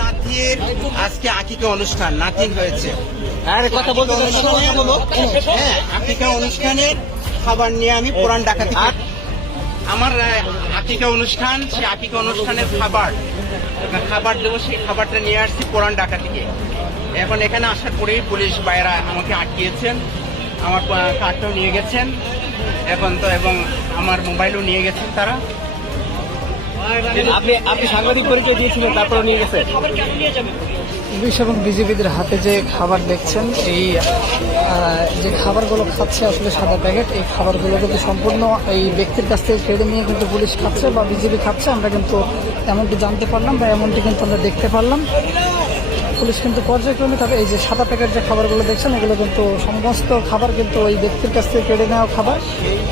নাতির আজকে আকিকা অনুষ্ঠান নাতি হয়েছে। কথা বলতে হ্যাঁ, আকিকা অনুষ্ঠানের খাবার নিয়ে আমি পুরান ঢাকা থেকে আমার আকিকা অনুষ্ঠান, সেই আকিকা অনুষ্ঠানের খাবার দেবো, সেই খাবারটা নিয়ে আসছি পুরান ঢাকা থেকে। এখন এখানে আসার পরেই পুলিশ ভাইয়েরা আমাকে আটকিয়েছেন, আমার কার্ডটাও নিয়ে গেছেন এখন তো, এবং আমার মোবাইলও নিয়ে গেছেন তারা। আপনি সাংবাদিক পরিচয় দিয়েছিলেন, তারপরে নিয়ে গেছেন। পুলিশ এবং বিজেপিদের হাতে যে খাবার দেখছেন, এই যে খাবারগুলো খাচ্ছে আসলে সাদা প্যাকেট, এই খাবারগুলো কিন্তু সম্পূর্ণ এই ব্যক্তির কাছ থেকে কেড়ে নিয়ে কিন্তু পুলিশ খাচ্ছে বা বিজেপি খাচ্ছে। আমরা কিন্তু এমনটি জানতে পারলাম বা এমনটি কিন্তু আমরা দেখতে পারলাম। পুলিশ কিন্তু পর্যায়ক্রমে তাদের এই যে সাদা প্যাকেট যে খাবারগুলো দেখছেন, এগুলো কিন্তু সমস্ত খাবার কিন্তু ওই ব্যক্তির কাছ থেকে কেড়ে নেওয়া খাবার।